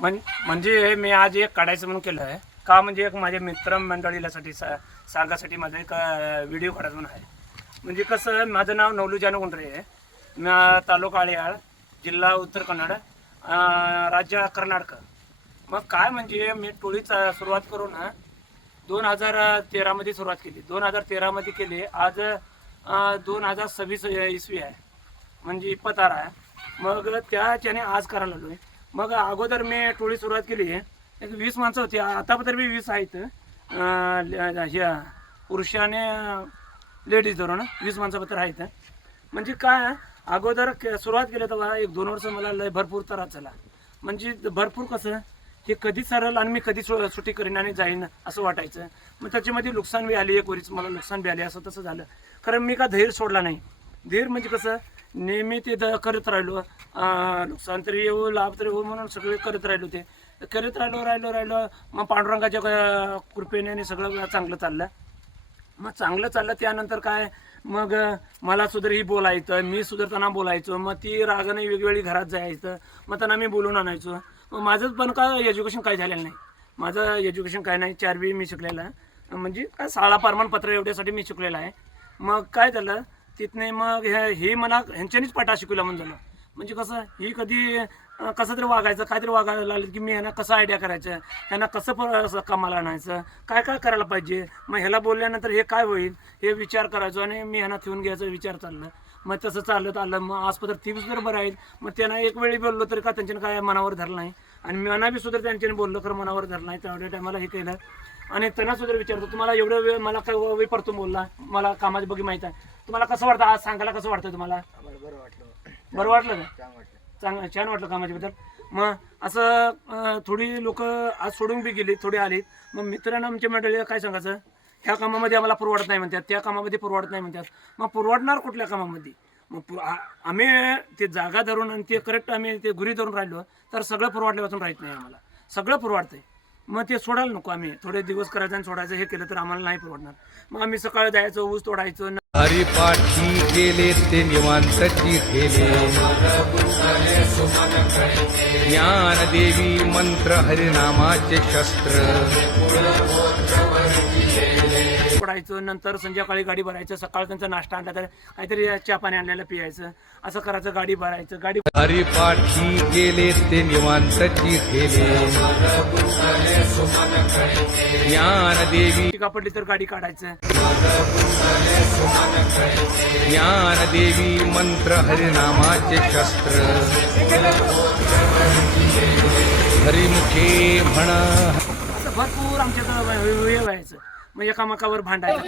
म्हणजे मी आज एक काढायचं म्हणून केलं आहे का, म्हणजे एक माझ्या मित्रमंडळीसाठी सांगासाठी माझा एक व्हिडिओ काढायचा म्हणून आहे. म्हणजे कसं, माझं नाव नवलू जानू गुंडरे आहे. मी तालुका आळियाळ, जिल्हा उत्तर कन्नड, राज्य कर्नाटक. मग काय म्हणजे मी टोळीचा सुरुवात करून 2013 सुरुवात केली. 2013 केली. आज 2026 इसवी आहे, म्हणजे 26 आहे. मग त्याच्याने आज करायला आलो आहे. मग अगोदर मी टोळी सुरुवात केली, एक 20 माणसं होती. आता तर मी 20 आहेत. ह्या पुरुषाने लेडीज धरून 20 माणसापत्र आहेत. म्हणजे काय, अगोदर सुरुवात केली तेव्हा 1-2 वर्ष मला लय भरपूर त्रास झाला. म्हणजे भरपूर कसं, हे कधी सरळ आणि मी कधी सुट्टी करीन आणि जाईन असं वाटायचं. मग त्याच्यामध्ये नुकसान बी आली, एक वरीच मला नुकसान बी आले, असं तसं झालं. कारण मी का धैर्य सोडला नाही. धैर्य म्हणजे कसं, नेहमी ते करत राहिलो. नुकसान तरी येऊ, लाभ तरी होऊ म्हणून सगळे करत राहिलो. ते करत राहिलो. मग पांडुरंगाच्या कृपेने सगळं चांगलं चाललं. मग चांगलं चाललं. त्यानंतर काय, मग मला सुद्धा ही बोलायचं, मी सुद्धा त्यांना बोलायचो. मग ती रागाने वेगवेगळी घरात जायचं, मग त्यांना मी बोलून आणायचो. मग माझं पण काय एज्युकेशन काय झालेलं नाही. माझं एज्युकेशन काय नाही. 4वी मी शिकलेलं आहे. म्हणजे काय शाळा प्रमाणपत्र एवढ्यासाठी मी शिकलेलं आहे. मग काय झालं तिथने, मग हे मला ह्यांच्यानीच पाठा शिकवला म्हणून झालं. म्हणजे कसं, ही कधी कसं तरी वागायचं, काहीतरी वागायला लागलं की मी ह्यांना कसं आयडिया करायचं, ह्यांना कसं कामाला आणायचं, काय काय करायला पाहिजे. मग ह्याला बोलल्यानंतर हे काय होईल हे विचार करायचो आणि मी ह्यांना ठेवून घ्यायचा विचार चाललं. मग तसं चालत आलं. मग आजपत्र 30 बरोबर आहेत. मग त्यांना एक वेळी बोललो तरी का त्यांच्यानं काय मनावर धरलं नाही. आणि मना बी सुद्धा त्यांच्याने बोललं खरं मनावर धरलं नाही. तेवढ्या टायमाला हे केलं. आणि त्यांना सुद्धा विचारतो, तुम्हाला एवढं वेळ मला काय वेळ पडतो बोलला, मला कामाची बघी माहीत आहे, तुम्हाला कसं वाटतं, आज सांगायला कसं वाटतं तुम्हाला? बरं वाटलं का? छान वाटलं कामाच्याबद्दल. मग असं थोडी लोक आज सोडून बी गेली, थोडी आली. मग मित्रांना आमच्या मंडळीला काय सांगायचं, ह्या कामामध्ये आम्हाला परवडत नाही म्हणतात, त्या कामामध्ये परवडत नाही म्हणतात. मग परवडणार कुठल्या कामामध्ये? मग आम्ही ते जागा धरून आणि ते करेक्ट आम्ही ते गुरी धरून राहिलो तर सगळं परवडल्यापासून राहत नाही. आम्हाला सगळं परवडतंय. मग ते सोडायला नको. आम्ही थोडे दिवस करायचं आणि सोडायचं हे केलं तर आम्हाला नाही परवडणार. मग आम्ही सकाळी जायचं, ऊस तोडायचं. हरिपाठी गेले ते निवांतची गेले, ज्ञानदेवी मंत्र हरिनामाचे शस्त्र पडायचं. नंतर संध्याकाळी गाडी भरायचं. सकाळ त्यांचा नाश्ता आणला तर काहीतरी चहा पाणी आणलेलं पियायचं, असं करायचं. गाडी भरायचं. गाडी हरिपाठी गेले ते निवांतची गेले, ज्ञानदेवी पडली तर गाडी काढायचं. ज्ञानदेवी मंत्र हरिनामाचे शस्त्र हरिमुखे म्हण. असं भरपूर आमच्याकडं हे व्हायचं. मग एकामेकावर भांडायचं.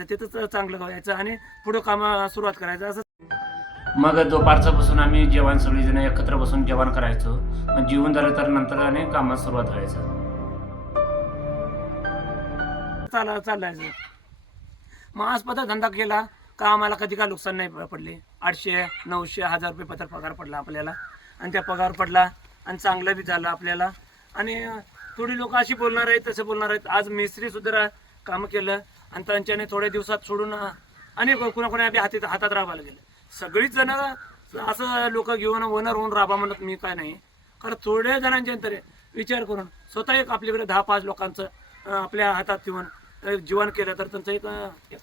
तिथंच चांगलं व्हायचं आणि पुढं काम सुरुवात करायचं. असं मग दुपारचं बसून आम्ही जेवण सगळीजण एकत्र बसून जेवण करायचो. मग जेवण झालं तर नंतर आणि कामात सुरुवात व्हायचं. चालायचं. मग आजपर्यंत धंदा केला का आम्हाला कधी काय नुकसान नाही पडले. 800, 900, 1000 रुपये पत्र पगार पडला आपल्याला. आणि त्या पगार पडला आणि चांगलं बी झालं आपल्याला. आणि थोडी लोक अशी बोलणार आहेत, तसे बोलणार आहेत. आज मिस्त्री सुद्धा कामं केलं आणि त्यांच्याने थोड्या दिवसात सोडून आणि कुणाकुणा बी हातात राबायला गेलं. सगळीच जण असं लोक घेऊन ओनर होऊन राबा म्हणत मी काय नाही. कारण थोड्या जणांच्या नंतर विचार करून स्वतः एक आपल्याकडे 10-5 लोकांचं आपल्या हातात ठेवून जीवन केलं तर त्यांचं एक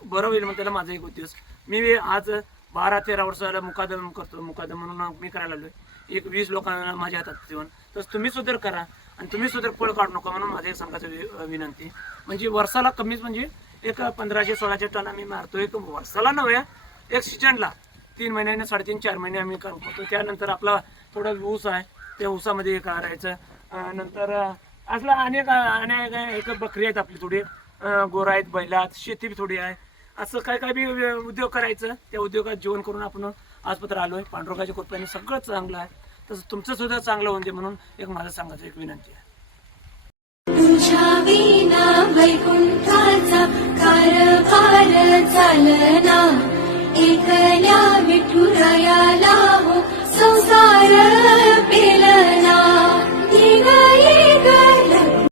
बरं होईल म्हणून त्याला माझा एक उद्देश. मी आज 12-13 वर्षाला मुकादम करतो. मुकादम म्हणून मी करायला आलोय. एक 20 लोकांना माझ्या हातात ठेवून. तर तुम्ही सुद्धा करा आणि तुम्ही सुद्धा पळ काढू नका म्हणून माझं एक सांगायचं विनंती. म्हणजे वर्षाला कमीच म्हणजे एक 1500-1600 टन आम्ही मारतो. एक वर्षाला नव्हे, एक सीजनला 3 महिन्याने 3.5-4 महिने आम्ही काम करतो. त्यानंतर आपला थोडा ऊस आहे, त्या ऊसामध्ये करायचं. नंतर असला अनेक एक बकरी आहेत आपली, थोडी गोरा आहेत, बैलात, शेती बी थोडी आहे. असं काय बी उद्योग करायचं. त्या उद्योगात जीवन करून आपण आजपत्र आलोय. पांडुरंगाच्या कृपेने सगळं चांगलं आहे. तसं तुमचं सुद्धा चांगलं होऊन दे म्हणून एक माझं सांगायचं एक विनंती आहे. तुझ्या विना वैकुंठाचा कारभार चालना, एकल्या विठुरायाला हो संसार